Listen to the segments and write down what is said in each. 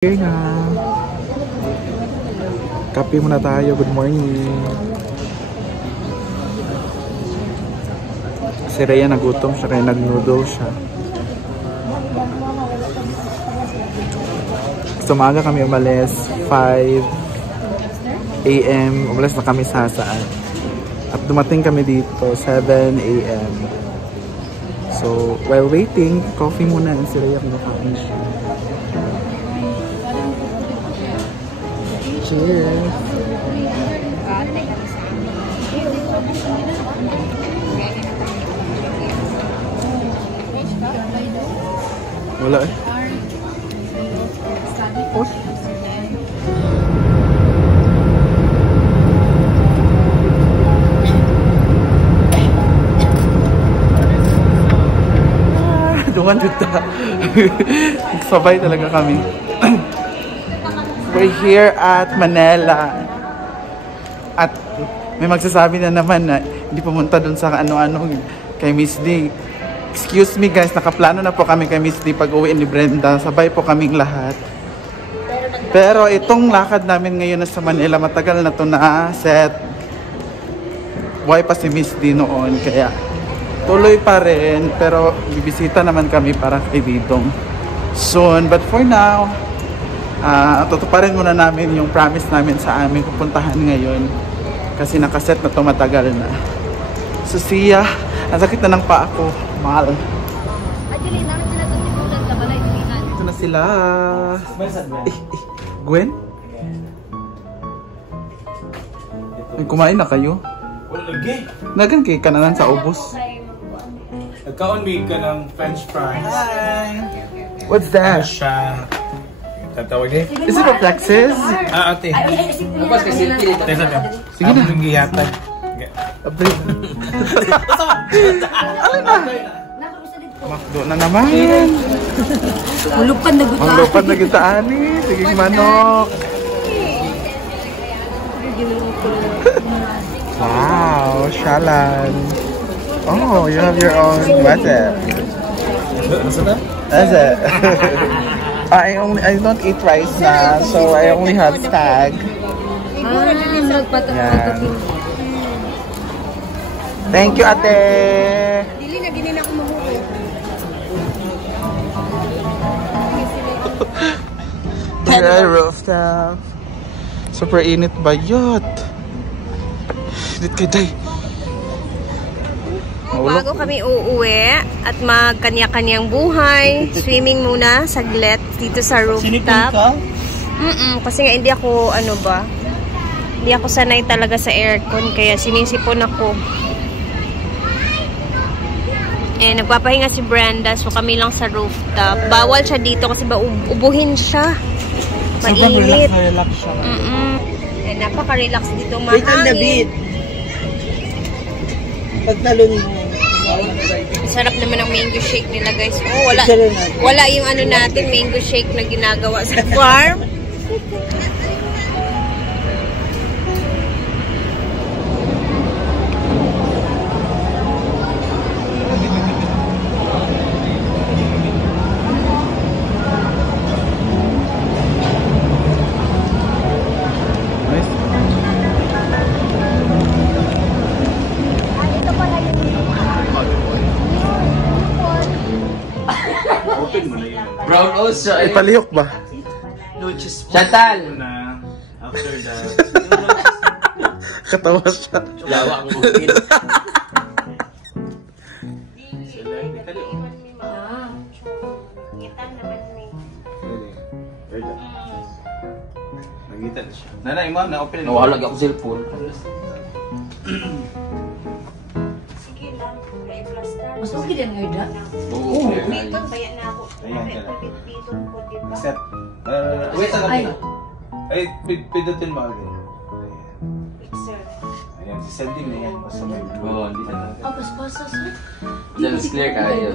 Here nga. Kape muna tayo. Good morning. Si Rhea nagutom siya kaya nag-noodle siya. So maaga kami umalis. 5 AM. Umalis na kami sa saan. At dumating kami dito 7 AM. So while waiting, coffee muna. Si Rhea kumakain siya. Cheers! Wala eh. Oh. Duman dito. Sabay talaga kami. We're here at Manila. At may magsasabi na naman na hindi pumunta dun sa ano-ano kay Miss D. Excuse me guys, nakaplano na po kami kay Miss D pag uwi ni Brenda. Sabay po kaming lahat. Pero itong lakad namin ngayon sa Manila, matagal na to na set. Buhay pa si Miss D noon, kaya tuloy pa rin. Pero bibisita naman kami para kay Didong soon. But for now, tutuparin muna namin yung promise namin sa aming pupuntahan ngayon kasi nakaset na to, matagal na. So siya, ang sakit na ng paa ko, mahal. Ito na sila. Gwen? Kumain na kayo? Wala lagi. Nagan kay kananan sa ubos. Nagkaon-big ka ng french fries. Hi! What's that? Siya. Tatawag eh. Is it reflexes? Ate. Tapos kasi dito. Tesa ka. Sige na. Ang giyatag. Abay. Ano na? Makdo na naman.Ulupan na gusto. Ang lupad na kita, ani. Sige, manok. Wow, shalan. Oh, you have your own. What's it? That's it. I don't eat rice na, so I only have stag. Yan. Thank you, ate. Dili na ginin ako mahuwi. Here, rooftop. Super init ba yun? Dit kay day. Bago kami uuwi at magkanya-kanyang buhay, swimming muna saglit dito sa rooftop. Kasi nga hindi ako hindi ako sanay talaga sa aircon kaya sinisipon ako. Nagpapahinga si Brenda, so kami lang sa rooftop. Bawal siya dito kasi ubuhin siya. Mainit. Relax siya. Napaka-relax dito, mahangin. Pagtalon mo. Sarap naman ang mango shake nila, guys. Oh, wala yung ano natin, mango shake na ginagawa sa farm. Brown also. Ipalihok ba? No, just Chantal! na after that. Katawa siya. Lawa ang bukid. Nagita na siya. Nanay mo, na-open na. Nawalag ako cellphone. Mas okay din ngayon na. Oo. Bayan na ako. Ayan ka na. Set. Wait, ay, pidutin mo agad. Ayan, si Sandy na yan. Basta may Oo, hindi na. Pas-pasas. Then clear kayo.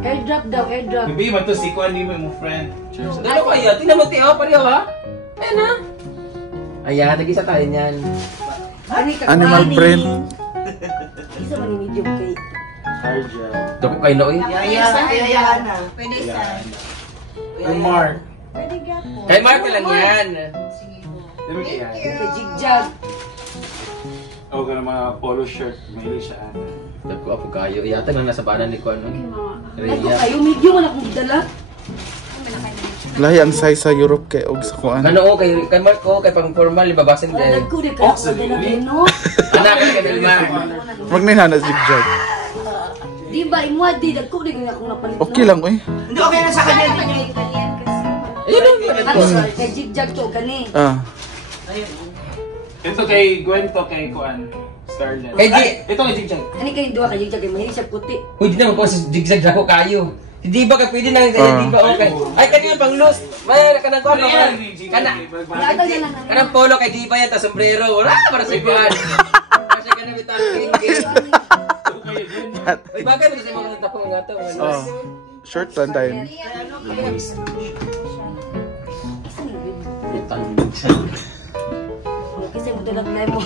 Airdrop daw, airdrop. Bibi, mato si Kuan, di mo yung friend. Ano kaya? Tingnan mo, tiyaw pa rin ha? Ayan na. Ayan, nag-isa tayo niyan. Animal print. Isa ba ni medium cake? Harja. Dako kayo na, oy. Yayahan na. Pwede isa. Mark. Kay Mark lang yan. Dami kaya. Kay Jigjag. O ka ng mga polo shirt. May siya. Dako ako kayo. Yata lang nasa banan ni Kuan. Ako Rhea. kayo, medium man akong dala. Lahi ang size sa Europe kay og sa kuan. Ano kay Mark kay pang formal ibabasin din. Nagko di ka ako dala no. Anak ka kay Mark. Wag na hana zigzag. Di ba imo di nagko di nga akong napalit. Okay lang oy. Hindi, okay na sa kanya. Kay Jigjag to gani. Ito kay Gwen to kay Kuan. Scarlett. Kay G. Ito kay Jigjag. Ani kay duha kay Jigjag kay mahilig siya puti. Uy, di naman po sa zigzag ako kayo. Hindi ba ka pwede nang di ba okay? Ay kanina pang loose. May kanang kuan kanang polo kay di ba yan ta sombrero. Wala para sa kuan. Kasi kana bitan Uy, bagay mo sa mga tako nga to. Short lang tayo. Kasi mo dala lemon.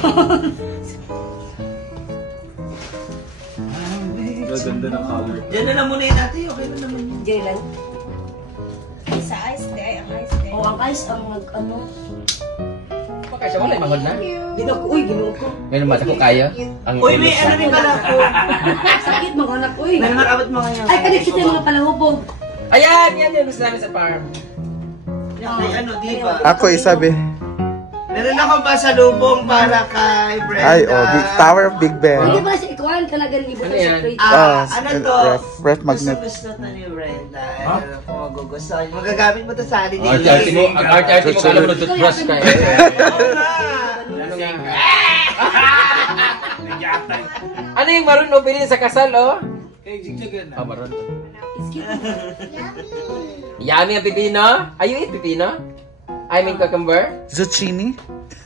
Ganda ng color. Diyan na lang muna yun natin. Okay na naman yun. Diyan lang. Sa ice day, ang ice day. O ang ice ang ano. Okay, siya wala imangod na. Ginuko uy, ginuko. Meron ba ko kaya? Ang Uy, may ano rin pala po. Sakit mga anak uy. May naman abot mga yan. Ay kanit kita mga palahubog. Ayan, yan gusto namin sa farm. May ano, di ba? Ako isabi. Meron ako pasalubong para kay Brenda. Ay, Big Tower of Big Hindi Ben. ba siya ikuhan ka na ganun ibutan Ano sa yan? fridge? Ano to? Ref magnet. Gusto na ni Brenda. Ano kung magugustuhan. Magagamit mo to sa holiday. Arte-arte mo, arte-arte mo kala mo ng toothbrush ka. Oo nga. Ano nga? Ano yung maroon o bilhin sa kasal, oh? Kay Jigjag na. Ah, maroon. Yummy ang pipino? Are you eat pipino? I mean cucumber? Zucchini?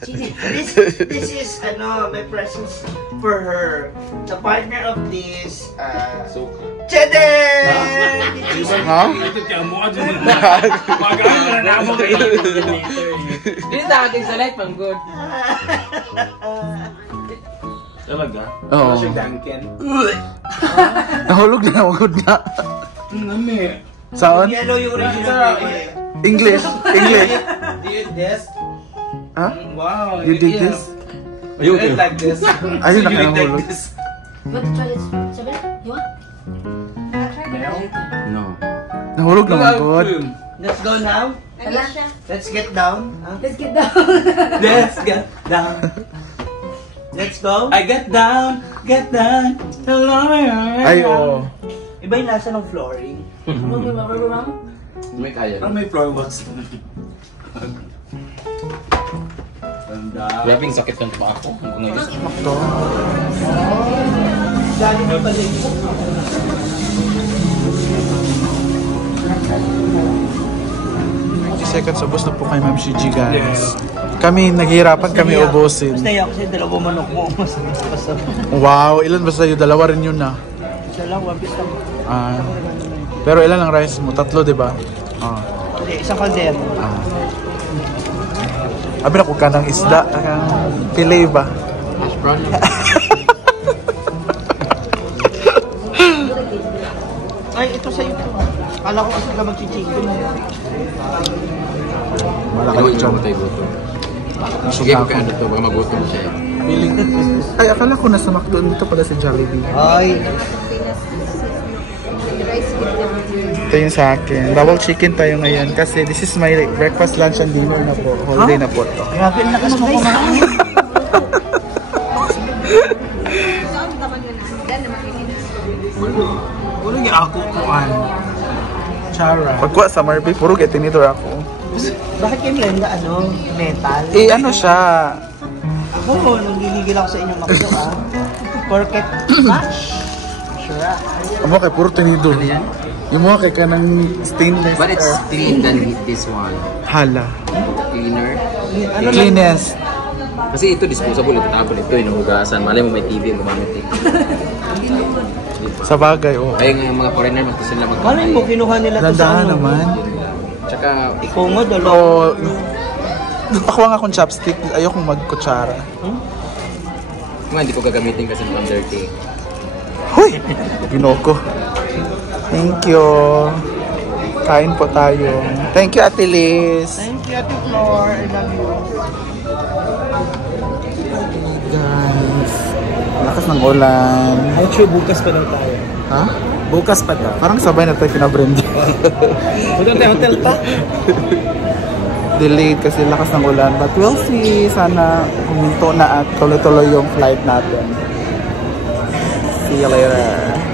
This is my presents for her. The partner of this Chede! Ha? Ito tiyan mo ato mo. Magaling na namo kay. Dili ta aking sa life, pang good. Talaga? Oo. Siya Duncan. Nahulog na ako na. Nami. Saan? Yellow yung original. English. English. Do you this? Ha? Wow. You did this? You did like this. Ayun na You did kanahulog. like this. You want to try this? Sabi? You want? No. Nahulog naman God. Let's go now. Hala? Let's get down. Let's get down. Let's get down. Let's go. I get down. Hello. Ay, oo. Iba yung lasa ng flooring. May kaya. Ano may floor wax? Ganda. Grabe yung sakit ng paa ko. Hanggang ngayon. Ito. Lagi mo pala yun. 90 seconds ubos na po kay Ma'am Shiji, guys. Kami, naghihirapan kami ubusin. Mas naiyak kasi dalawang manok mo. Mas Wow, ilan ba sa'yo? Dalawa rin yun na. isa lang, one piece lang. Pero ilan ang rice mo? Tatlo, di ba? Hindi, isang kaldero. Abi na kung kanang isda, kanang fillet ba? Hash brown. Ay, ito sa'yo. Kala ko kasi ka mag-chichikin. Malaki Ano yung yung job. tayo gusto? Busog Sige, na kaya ako. ano to, baka magutom siya. Feeling. Ay, akala ko nasa McDo. Dito pala sa Jollibee. Ay, Ito yung sa akin. Double chicken tayo ngayon kasi this is my breakfast, lunch, and dinner na po. Holiday na po to. grabe ang lakas mo kumain. Ano yung ako kuan? Chara. Pagkuha sa Marby, puro tinidor ako. Bakit kayo Brenda, metal? Ano siya? Ako, nanggigigil ako sa inyong makdo, Porket match. Sure. Amo kay puro tinidor. Yung mga kay kanang stainless. But it's clean than this one. Hala. Cleaner. Cleanest. Kasi ito disposable, ito table, ito inuhugasan. Malay mo may TV yung gumamit eh. Sa bagay, oo. Kaya yung mga foreigner magtusin lang Malay mo, kinuha nila to sa Landahan ano. naman. Tsaka, Ikaw mo, dalawa. Oo. Ako nga akong chopstick. Ayokong magkutsara. mga hindi ko gagamitin kasi mukhang dirty. Huy! Ginoko. Thank you. Kain po tayo. Thank you, Ate Liz. Thank you, Ate Flor. I love you. Guys, lakas ng ulan. Ay, true, bukas pa daw tayo. Ha? Bukas pa daw. Parang sabay na tayo kina-Brenda. Punta tayo hotel pa. Delayed kasi lakas ng ulan. But we'll see. Sana huminto na at tuloy-tuloy yung flight natin. See you later.